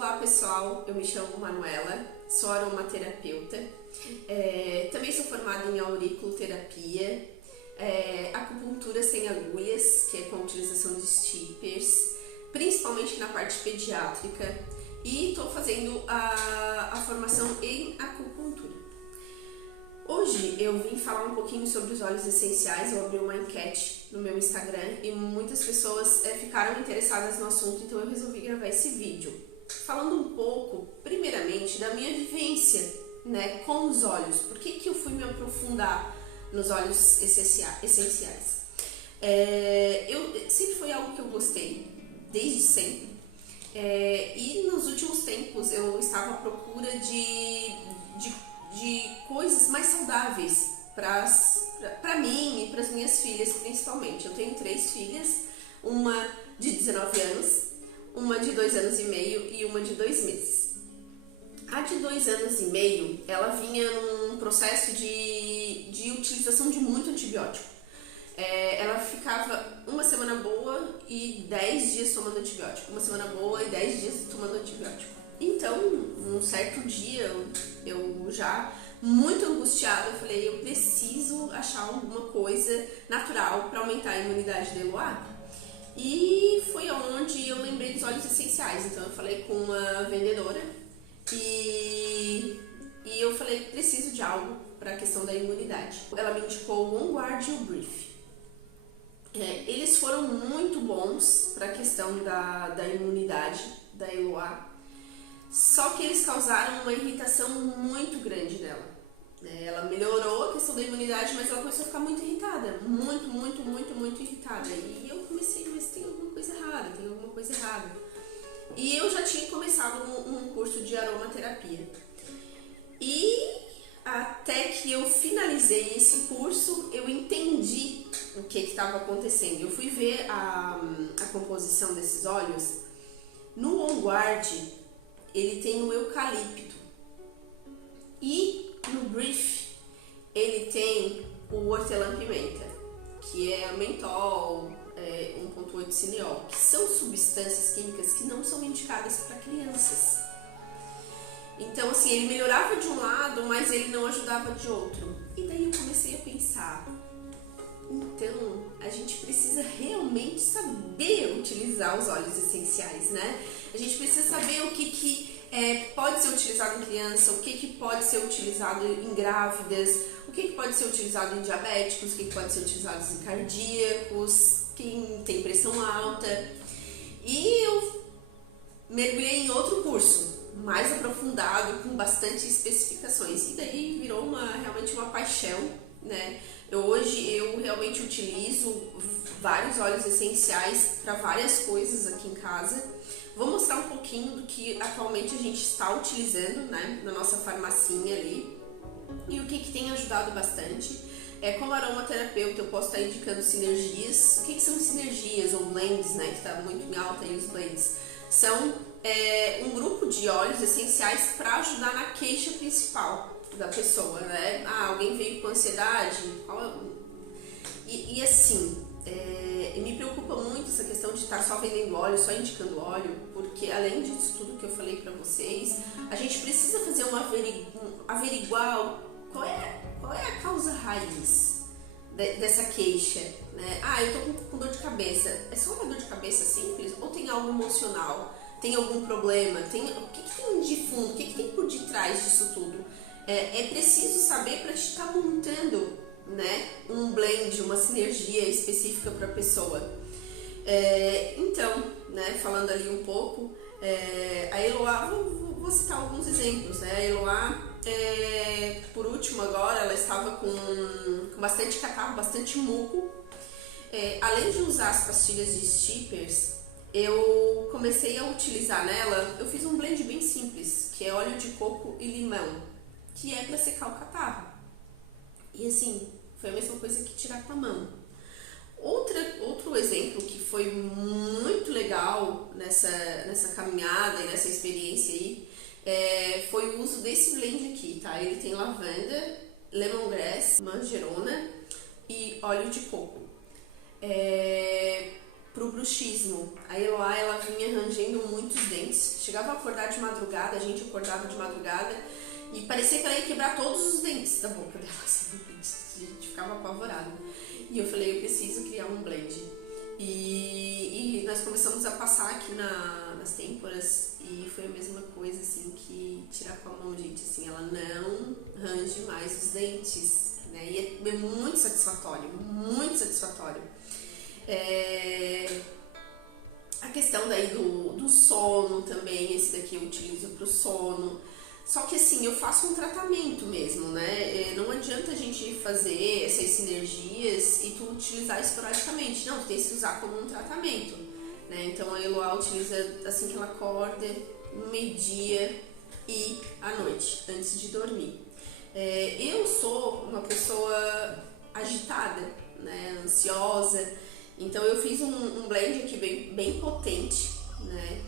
Olá pessoal, eu me chamo Manuela, sou aromaterapeuta, também sou formada em auriculoterapia, acupuntura sem agulhas, que é com a utilização de steppers, principalmente na parte pediátrica, e estou fazendo a formação em acupuntura. Hoje eu vim falar um pouquinho sobre os óleos essenciais. Eu abri uma enquete no meu Instagram e muitas pessoas ficaram interessadas no assunto, então eu resolvi gravar esse vídeo. Falando um pouco, primeiramente, da minha vivência, com os óleos. Por que eu fui me aprofundar nos óleos essenciais? Sempre foi algo que eu gostei, desde sempre. E nos últimos tempos eu estava à procura de coisas mais saudáveis para mim e para as minhas filhas, principalmente. Eu tenho 3 filhas, uma de 19 anos, uma de 2 anos e meio e uma de 2 meses. A de 2 anos e meio, ela vinha num processo de utilização de muito antibiótico. Ela ficava uma semana boa e 10 dias tomando antibiótico, uma semana boa e 10 dias tomando antibiótico. Então, um certo dia, eu já muito angustiada, eu falei, eu preciso achar alguma coisa natural para aumentar a imunidade da Eloá. E foi onde eu lembrei dos óleos essenciais. Então eu falei com uma vendedora e eu falei, preciso de algo para a questão da imunidade. Ela me indicou o On Guard e o Brief. Eles foram muito bons para a questão da imunidade da Eloá. Só que eles causaram uma irritação muito grande nela. Ela melhorou a questão da imunidade, mas ela começou a ficar muito irritada. Muito irritada. E eu comecei, mas tem alguma coisa errada. E eu já tinha começado um curso de aromaterapia. E até que eu finalizei esse curso, eu entendi o que estava acontecendo. Eu fui ver a composição desses óleos. No On Guard, ele tem o eucalipto e no Brief ele tem o hortelã-pimenta, que é mentol, 1,8 cineol, que são substâncias químicas que não são indicadas para crianças. Então assim, ele melhorava de um lado, mas ele não ajudava de outro. E daí eu comecei a pensar, então a gente precisa realmente saber utilizar os óleos essenciais, A gente precisa saber o que pode ser utilizado em criança, o que pode ser utilizado em grávidas, o que pode ser utilizado em diabéticos, o que pode ser utilizado em cardíacos, quem tem pressão alta. E eu mergulhei em outro curso, mais aprofundado, com bastante especificações. E daí virou realmente uma paixão, Hoje eu realmente utilizo vários óleos essenciais para várias coisas aqui em casa. Vou mostrar um pouquinho do que atualmente a gente está utilizando, na nossa farmacinha ali, e o que tem ajudado bastante. Como aromaterapeuta, eu posso estar indicando sinergias. O que são sinergias ou blends, que está muito em alta aí os blends? São um grupo de óleos essenciais para ajudar na queixa principal da pessoa, alguém veio com ansiedade, e assim, me preocupa muito essa questão de estar só vendendo óleo, só indicando óleo, porque além disso tudo que eu falei pra vocês, a gente precisa fazer averiguar qual é a causa raiz dessa queixa, eu tô com dor de cabeça. É só uma dor de cabeça simples ou tem algo emocional? Tem algum problema? O que tem de fundo? O que tem por detrás disso tudo? É preciso saber para te estar montando, um blend, uma sinergia específica para a pessoa. Então, falando ali um pouco, a Eloá, vou citar alguns exemplos, A Eloá, por último agora, ela estava com bastante catarro, bastante muco. Além de usar as pastilhas de steppers, eu comecei a utilizar nela, eu fiz um blend bem simples, que é óleo de coco e limão, que é para secar o catarro. E assim, foi a mesma coisa que tirar com a mão. Outro exemplo que foi muito legal nessa caminhada e nessa experiência aí, foi o uso desse blend aqui, Ele tem lavanda, lemongrass, manjerona e óleo de coco. Pro bruxismo. A Eloá, ela vinha rangendo muitos dentes. Chegava a acordar de madrugada, a gente acordava de madrugada e parecia que ela ia quebrar todos os dentes da boca dela, assim, a gente ficava apavorado. E eu falei, eu preciso criar um blend. E nós começamos a passar aqui nas têmporas e foi a mesma coisa, assim, que tirar com a mão, gente, assim, ela não range mais os dentes, né? E é muito satisfatório, muito satisfatório. A questão daí do sono também, esse daqui eu utilizo pro sono. Só que assim, eu faço um tratamento mesmo, né? Não adianta a gente fazer essas sinergias e tu utilizar esporadicamente. Não, tu tem que usar como um tratamento, né? Então a Eloá utiliza assim que ela acorda, no meio-dia e à noite, antes de dormir. Eu sou uma pessoa agitada, né? Ansiosa. Então eu fiz um blend aqui bem potente, né?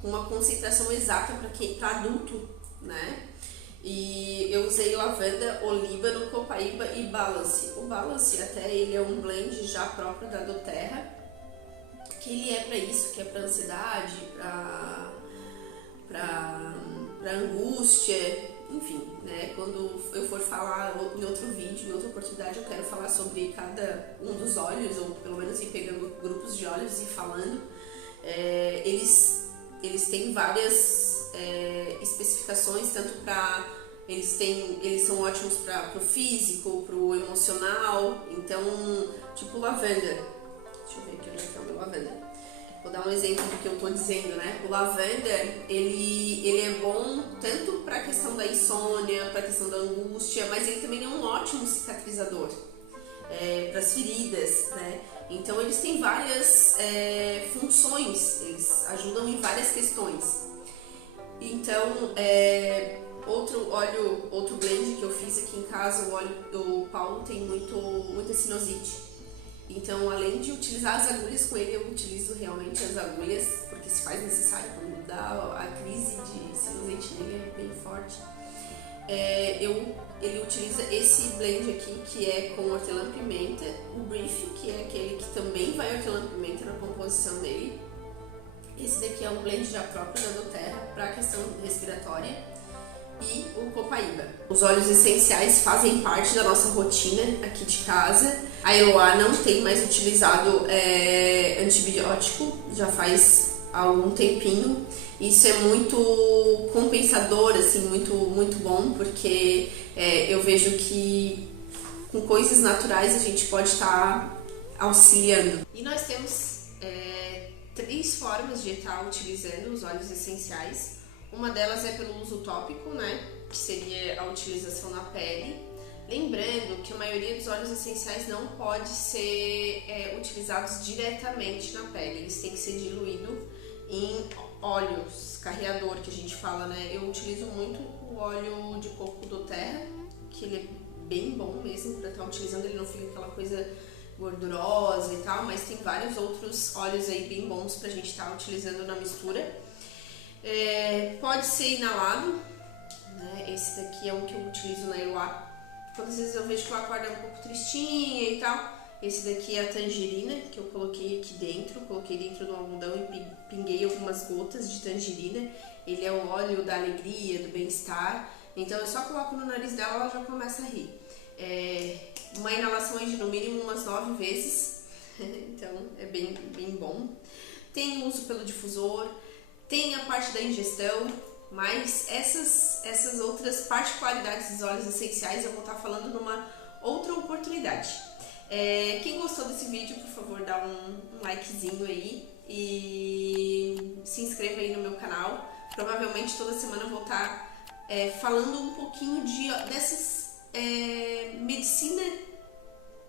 Com uma concentração exata para adulto, né? E eu usei lavanda, olíbano, copaíba e balance. O balance até ele é um blend já próprio da doTERRA, que ele é para isso, que é para ansiedade, para angústia, enfim, né? Quando eu for falar em outro vídeo, em outra oportunidade, eu quero falar sobre cada um dos óleos, ou pelo menos ir pegando grupos de óleos e falando. Eles têm várias especificações, tanto para eles são ótimos para o físico, para o emocional. Então, tipo lavanda. Deixa eu ver aqui onde é que é o meu lavanda. Vou dar um exemplo do que eu tô dizendo, né? O lavanda, ele é bom tanto para a questão da insônia, para a questão da angústia, mas ele também é um ótimo cicatrizador para as feridas, né? Então eles têm várias funções, eles ajudam em várias questões. Então, outro blend que eu fiz aqui em casa, o Paulo tem muita sinusite. Então, além de utilizar as agulhas com ele, eu utilizo realmente as agulhas, porque se faz necessário quando dá a crise de sinusite nele, é bem forte. Ele utiliza esse blend aqui, que é com hortelã-pimenta, o Brief, que é aquele que também vai hortelã-pimenta na composição dele. Esse daqui é um blend já próprio da doTERRA para a questão respiratória. E o copaíba. Os óleos essenciais fazem parte da nossa rotina aqui de casa. A Eloá não tem mais utilizado antibiótico, já faz algum tempinho. Isso é muito compensador, assim, muito bom, porque eu vejo que com coisas naturais a gente pode estar auxiliando. E nós temos 3 formas de estar utilizando os óleos essenciais. Uma delas é pelo uso tópico, né, que seria a utilização na pele. Lembrando que a maioria dos óleos essenciais não pode ser utilizados diretamente na pele, eles têm que ser diluídos em óleos, carreador que a gente fala, né. Eu utilizo muito o óleo de coco doTERRA, que ele é bem bom mesmo para estar utilizando, ele não fica aquela coisa gordurosa e tal, mas tem vários outros óleos aí bem bons pra gente estar utilizando na mistura. Pode ser inalado, né? Esse daqui é um que eu utilizo na Eloá. Quando às vezes eu vejo que ela acorda um pouco tristinha e tal. Esse daqui é a tangerina, que eu coloquei aqui dentro. Coloquei dentro do algodão e pinguei algumas gotas de tangerina. Ele é o óleo da alegria, do bem-estar. Então eu só coloco no nariz dela, ela já começa a rir. Uma inalação aí de no mínimo umas 9 vezes. Então é bem bom. Tem uso pelo difusor. Tem a parte da ingestão, mas essas outras particularidades dos óleos essenciais eu vou estar falando numa outra oportunidade. Quem gostou desse vídeo, por favor, dá um likezinho aí e se inscreva aí no meu canal. Provavelmente toda semana eu vou estar falando um pouquinho dessas medicina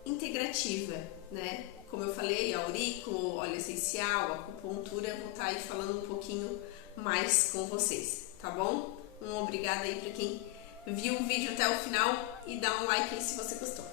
integrativa, né? Como eu falei, aurículo, óleo essencial, acupuntura, vou estar aí falando um pouquinho mais com vocês, tá bom? Um obrigado aí para quem viu o vídeo até o final e dá um like aí se você gostou.